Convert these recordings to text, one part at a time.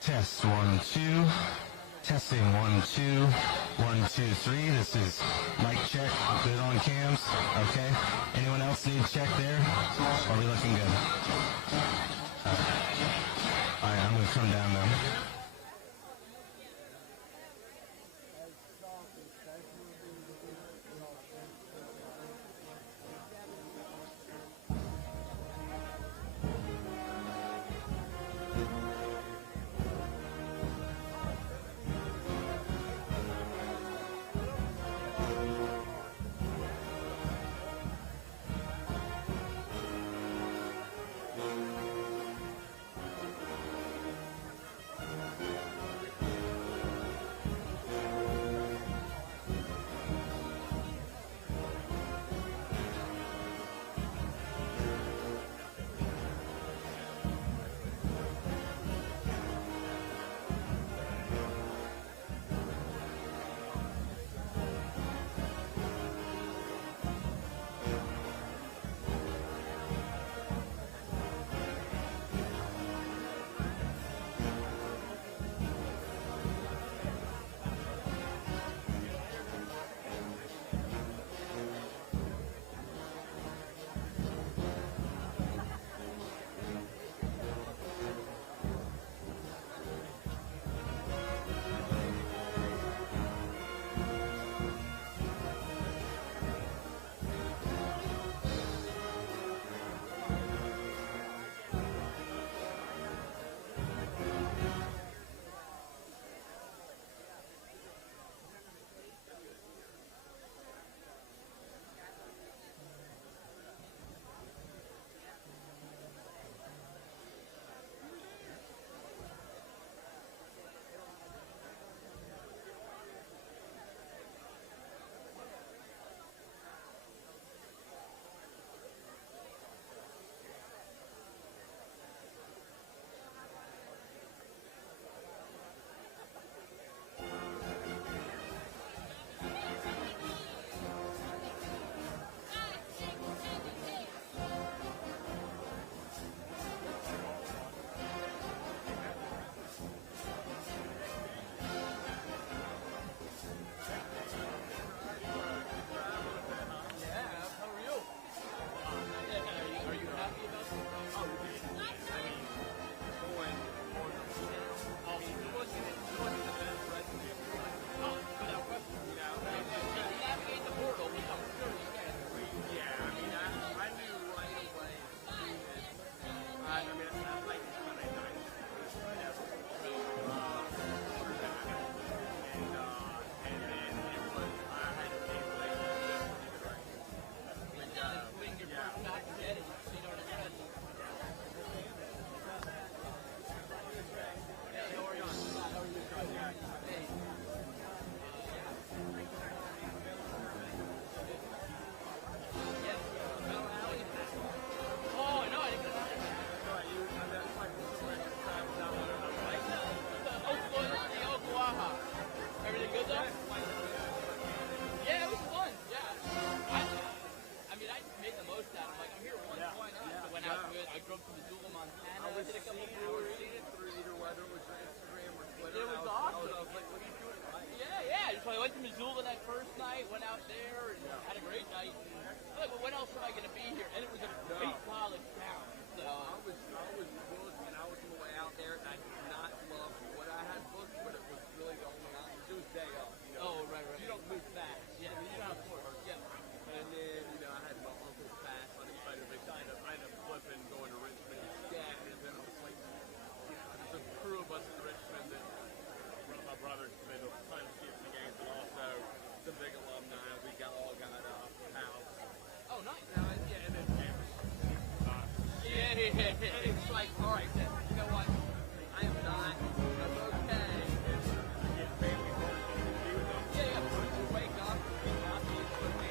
Test 1, 2. Testing 1, 2. 1, 2, 3. This is mic check. Good on cams. Okay. Anyone else need check there? Or are we looking good? All right. I'm going to come down now. It's like, all right, you know what? I am not. I'm okay. Get family first. Yeah. Wake up. Not be put me.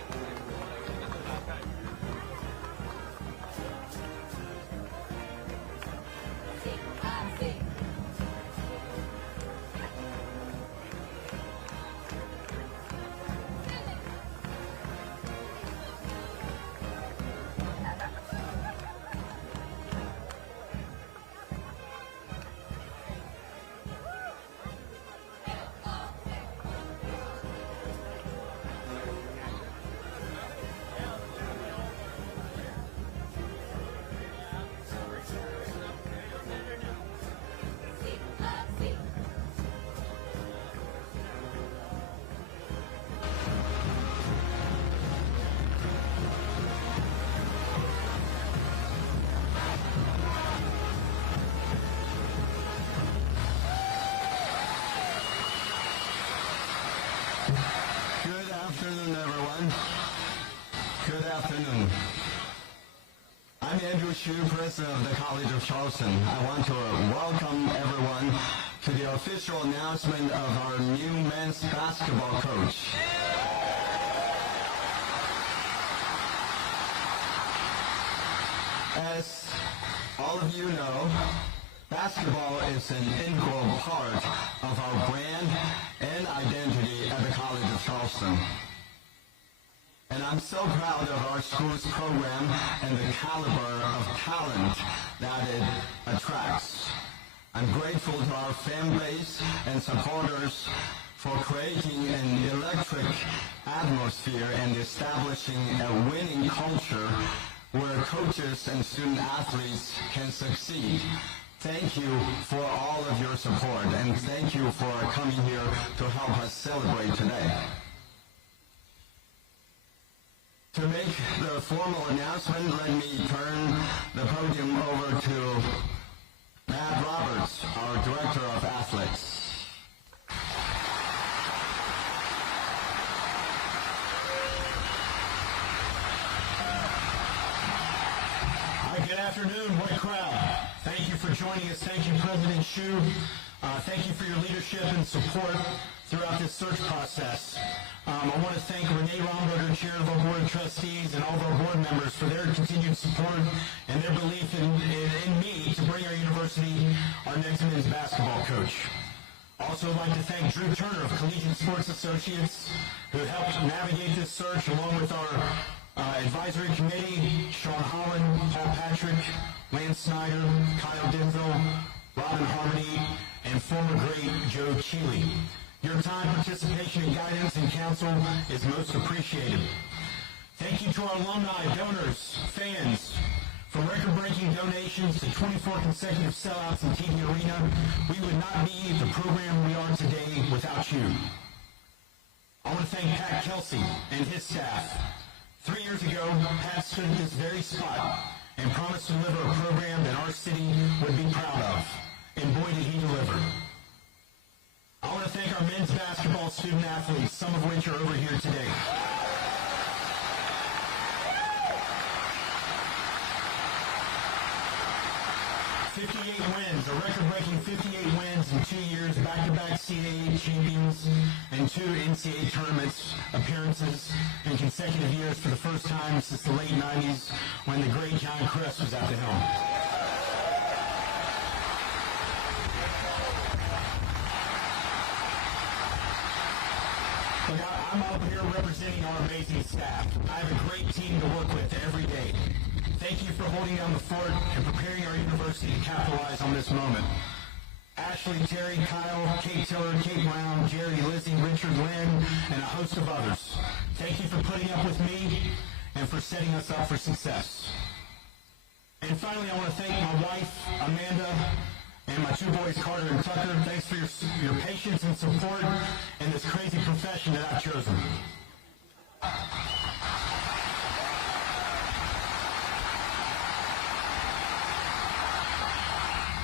afternoon. I'm Andrew Hsu, president of the College of Charleston. I want to welcome everyone to the official announcement of our new men's basketball coach. As all of you know, basketball is an integral part of our brand and identity at the College of Charleston. And I'm so proud of our school's program and the caliber of talent that it attracts. I'm grateful to our fan base and supporters for creating an electric atmosphere and establishing a winning culture where coaches and student athletes can succeed. Thank you for all of your support, and thank you for coming here to help us celebrate today. To make the formal announcement, let me turn the podium over to Matt Roberts, our Director of Athletics. Good afternoon. What a crowd. Thank you for joining us. Thank you, President Hsu. Thank you for your leadership and support throughout this search process. I want to thank Renee Romberger, Chair of our Board of Trustees, and all of our board members for their continued support and their belief in me to bring our university our next men's basketball coach. Also, I'd like to thank Drew Turner of Collegiate Sports Associates, who helped navigate this search, along with our advisory committee, Sean Holland, Paul Patrick, Lance Snyder, Kyle Denzel, Robin Harmony, and former great Joe Cheeley. Your time, participation, and guidance and counsel is most appreciated. Thank you to our alumni, donors, fans. From record-breaking donations to 24 consecutive sellouts in TV Arena, we would not be the program we are today without you. I want to thank Pat Kelsey and his staff. 3 years ago, Pat stood at this very spot and promised to deliver a program that our city would be proud of. And boy, did he deliver. I want to thank our men's basketball student athletes, some of which are over here today. 58 wins, a record-breaking 58 wins in 2 years, back-to-back CAA champions, and 2 NCAA tournaments appearances in consecutive years for the first time since the late 90s when the great John Kress was at the helm. Look, I'm up here representing our amazing staff. I have a great team to work with every day. Thank you for holding down the fort and preparing our university to capitalize on this moment. Ashley, Terry, Kyle, Kate Tiller, Kate Brown, Jerry, Lizzie, Richard, Lynn, and a host of others. Thank you for putting up with me and for setting us up for success. And finally, I want to thank my wife, Amanda, and my 2 boys, Carter and Tucker. Thanks for your patience and support in this crazy profession that I've chosen.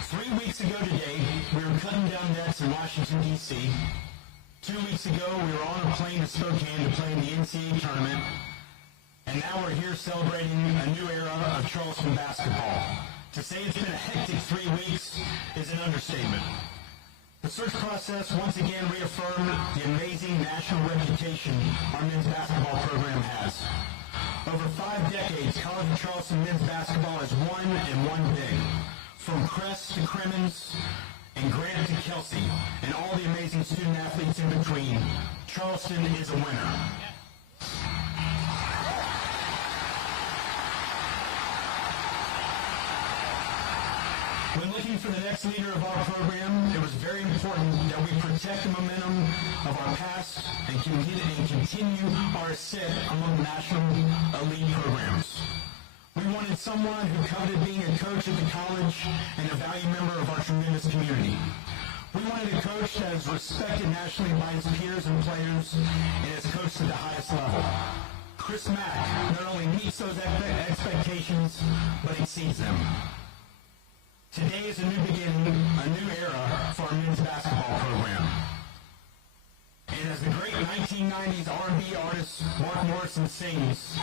3 weeks ago today, we were cutting down nets in Washington, D.C. 2 weeks ago, we were on a plane to Spokane to play in the NCAA tournament. And now we're here celebrating a new era of Charleston basketball. To say it's been a hectic 3 weeks is an understatement. The search process once again reaffirmed the amazing national reputation our men's basketball program has. Over 5 decades, College of Charleston men's basketball has won and won big. From Crest to Crimmins and Grant to Kelsey and all the amazing student athletes in between, Charleston is a winner. When looking for the next leader of our program, it was very important that we protect the momentum of our past and continue our ascent among national elite programs. We wanted someone who coveted being a coach at the college and a valued member of our tremendous community. We wanted a coach that is respected nationally by his peers and players and is coached at the highest level. Chris Mack not only meets those expectations, but exceeds them. Today is a new beginning, a new era for our men's basketball program. And as the great 1990s R&B artist Mark Morrison sings,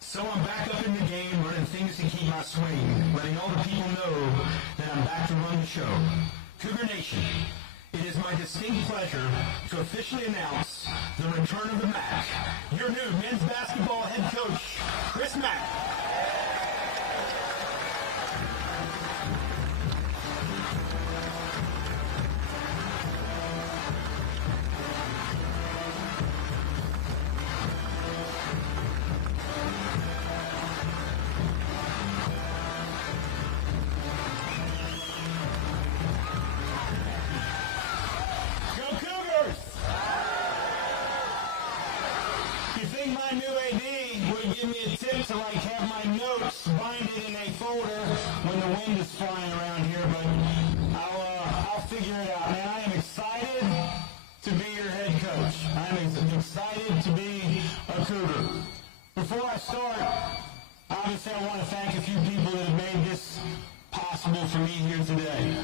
So I'm back up in the game, running things to keep my swing, letting all the people know that I'm back to run the show. Cougar Nation, it is my distinct pleasure to officially announce the return of the Mack, your new men's basketball head coach, Chris Mack. My new AD would give me a tip to have my notes binded in a folder when the wind is flying around here, but I'll figure it out, man. I am excited to be your head coach. I'm excited to be a Cougar. Before I start, obviously I want to thank a few people that have made this possible for me here today.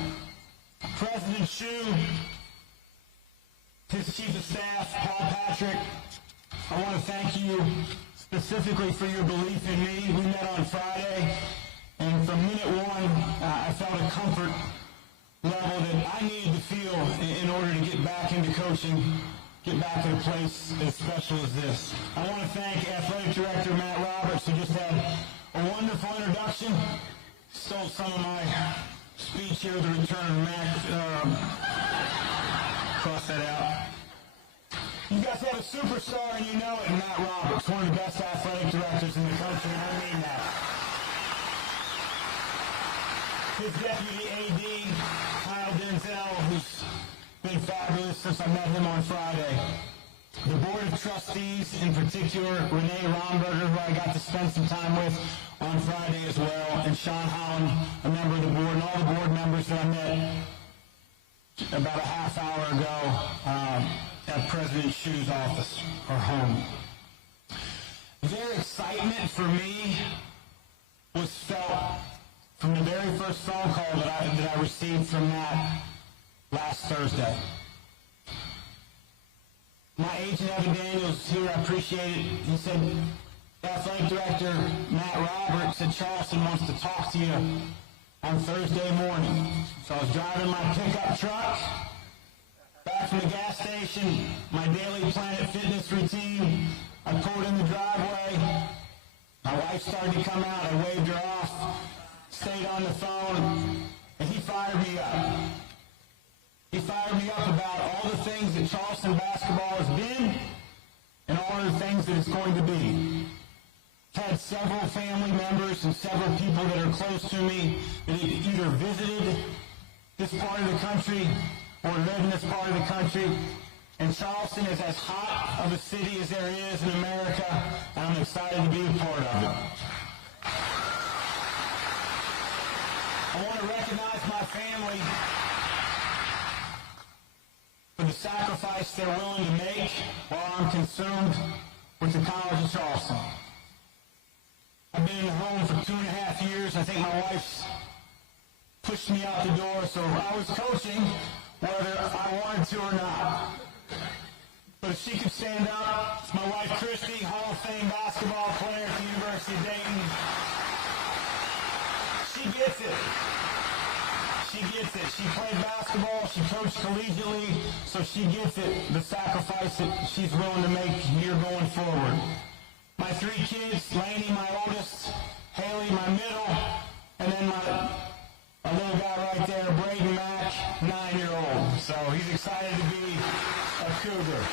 President Shu, his chief of staff, Paul Patrick. I want to thank you specifically for your belief in me. We met on Friday, and from minute one, I felt a comfort level that I needed to feel in order to get back into coaching, get back to a place as special as this. I want to thank Athletic Director Matt Roberts, who just had a wonderful introduction. Stole some of my speech here, the return of Matt. Cross that out. You guys have a superstar, and you know it, Matt Roberts, one of the best athletic directors in the country, and I mean that. His deputy AD, Kyle Denzel, who's been fabulous since I met him on Friday. The Board of Trustees, in particular, Renee Romberger, who I got to spend some time with on Friday as well, and Sean Holland, a member of the board, and all the board members that I met about a half hour ago at President Shu's office, or home. Their excitement for me was felt from the very first phone call that I received from Matt last Thursday. My agent, Evan Daniels, here, I appreciate it. He said, Athletic Director Matt Roberts at Charleston wants to talk to you on Thursday morning. So I was driving my pickup truck back from the gas station, my daily Planet Fitness routine. I pulled in the driveway. My wife started to come out. I waved her off, stayed on the phone, and he fired me up. He fired me up about all the things that Charleston basketball has been and all the things that it's going to be. Had several family members and several people that are close to me that either visited this part of the country or live in this part of the country. And Charleston is as hot of a city as there is in America, and I'm excited to be a part of it. I want to recognize my family for the sacrifice they're willing to make while I'm consumed with the College of Charleston. I've been in the home for 2.5 years. I think my wife's pushed me out the door, so I was coaching whether I wanted to or not. But if she could stand up, it's my wife Christy, Hall of Fame basketball player at the University of Dayton. She gets it. She gets it. She played basketball. She coached collegiately, so she gets it, the sacrifice that she's willing to make here going forward. My 3 kids, Laney, my oldest, Haley, my middle, and then a little guy right there, Braden Mack, 9-year-old. So he's excited to be a Cougar.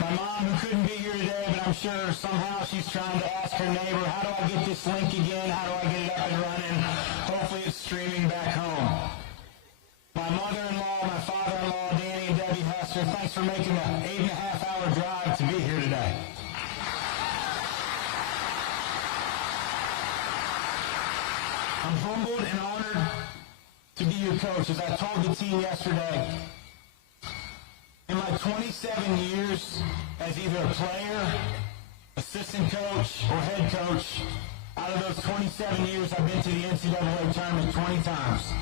My mom, who couldn't be here today, but I'm sure somehow she's trying to ask her neighbor, how do I get this link again? How do I get it up and running? Hopefully it's streaming back home. My mother-in-law, my father-in-law, Danny and Debbie Hester, thanks for making an 8.5-hour drive to be here today. I'm humbled and honored to be your coach. As I told the team yesterday, in my 27 years as either a player, assistant coach, or head coach, out of those 27 years, I've been to the NCAA tournament 20 times.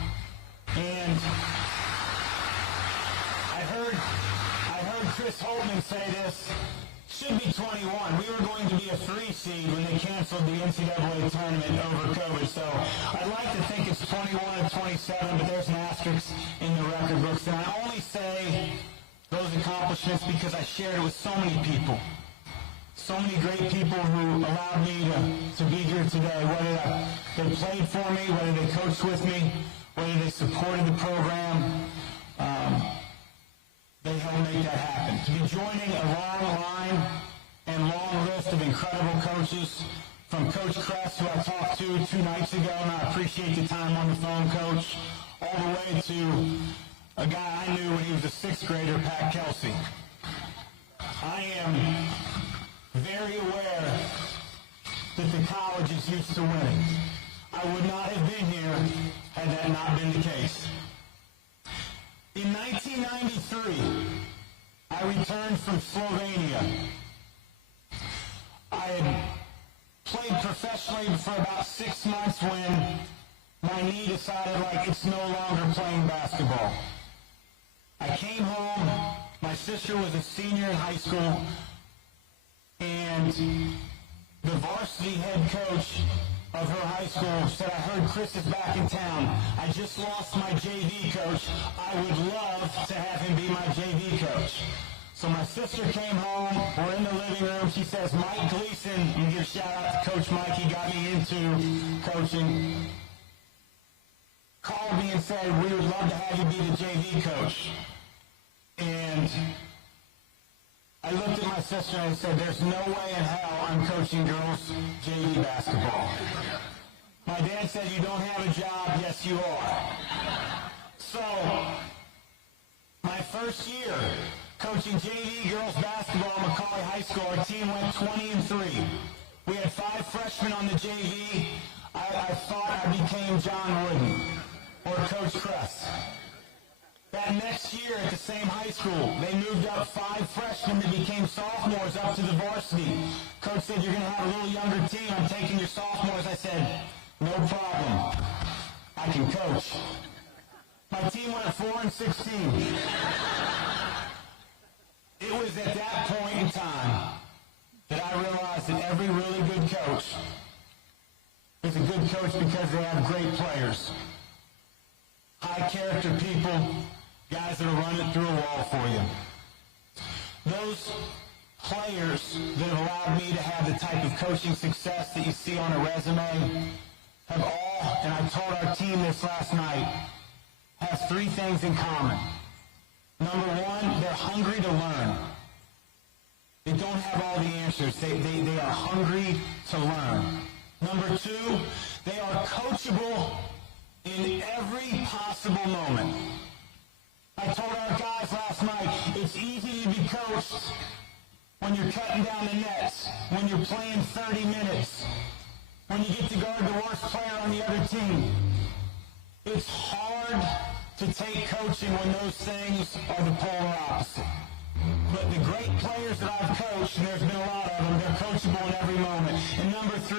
And I I heard Chris Holtman say this. Should be 21. We were going to be a 3 seed when they canceled the NCAA tournament over COVID. So I'd like to think it's 21 and 27, but there's an asterisk in the record books. And I only say those accomplishments because I shared it with so many people. So many great people who allowed me to be here today, whether they played for me, whether they coached with me, whether they supported the program. They helped make that happen. To be joining a long line and long list of incredible coaches, from Coach Kress, who I talked to 2 nights ago, and I appreciate the time on the phone, Coach, all the way to a guy I knew when he was a 6th grader, Pat Kelsey. I am very aware that the college is used to winning. I would not have been here had that not been the case. In 1993, I returned from Slovenia. I had played professionally for about 6 months when my knee decided it's no longer playing basketball. I came home. My sister was a senior in high school, and the varsity head coach of her high school said, I heard Chris is back in town. I just lost my JV coach. I would love to have him be my JV coach. So my sister came home. We're in the living room. She says, Mike Gleason, I'm going to give a shout out to Coach Mike. He got me into coaching. Called me and said, we would love to have you be the JV coach. And I looked at my sister and I said, there's no way in hell I'm coaching girls JV basketball. My dad said, you don't have a job. Yes, you are. So, my first year coaching JV girls basketball at Macaulay High School, our team went 20-3. We had 5 freshmen on the JV. I thought I became John Wooden or Coach Kress. That next year at the same high school, they moved up 5 freshmen that became sophomores up to the varsity. Coach said, you're going to have a little younger team. I'm taking your sophomores. I said, no problem. I can coach. My team went 4-16. It was at that point in time that I realized that every really good coach is a good coach because they have great players. High character people, guys that are running through a wall for you. Those players that have allowed me to have the type of coaching success that you see on a resume have all, and I told our team this last night, has 3 things in common. Number 1, they're hungry to learn. They don't have all the answers. They are hungry to learn. Number 2, they are coachable in every possible moment. I told our guys last night, it's easy to be coached when you're cutting down the nets, when you're playing 30 minutes, when you get to guard the worst player on the other team. It's hard to take coaching when those things are the polar opposite. But the great players that I've coached, and there's been a lot of them, they're coachable in every moment. And number 3,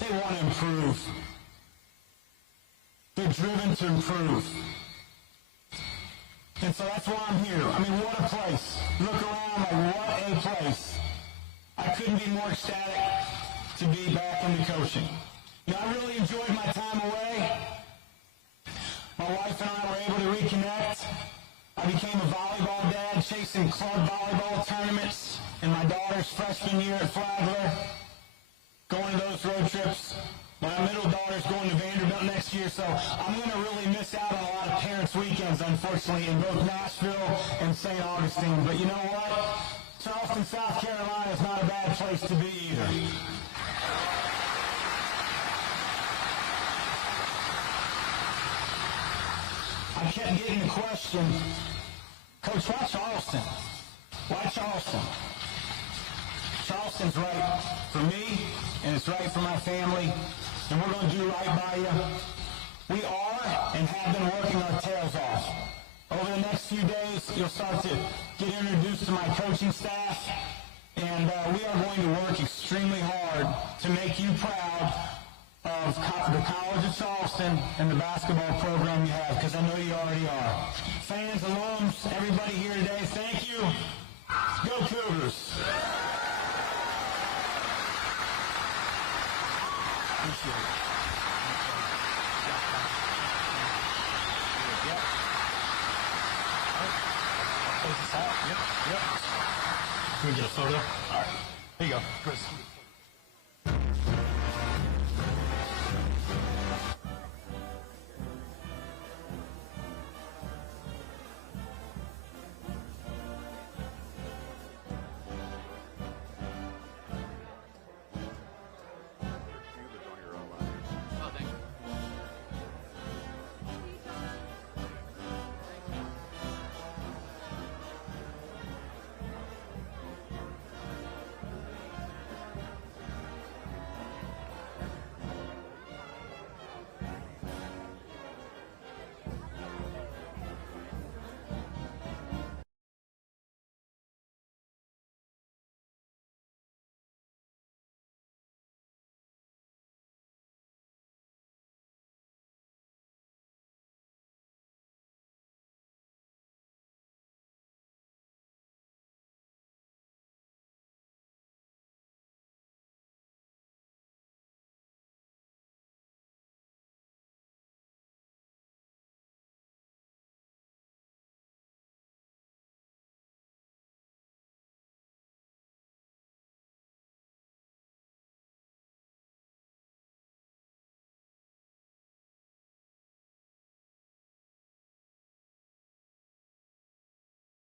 they want to improve. They're driven to improve. And so that's why I'm here. I mean, what a place. Look around, what a place. I couldn't be more ecstatic to be back into coaching. I really enjoyed my time away. My wife and I were able to reconnect. I became a volleyball dad, chasing club volleyball tournaments in my daughter's freshman year at Flagler, going to those road trips. My middle daughter's going to Vanderbilt next year, so I'm going to really miss out on a lot of parents' weekends, unfortunately, in both Nashville and St. Augustine. But you know what? Charleston, South Carolina is not a bad place to be either. I kept getting the question, Coach, why Charleston? Why Charleston? Charleston's right for me, and it's right for my family, and we're going to do right by you. We are and have been working our tails off. Over the next few days, you'll start to get introduced to my coaching staff, and we are going to work extremely hard to make you proud of the College of Charleston and the basketball program you have, because I know you already are. Fans, alums, everybody here today, thank you. Go Cougars! Appreciate it. Yep. Close this out. Yep. Can we get a photo? All right. Here you go, Chris.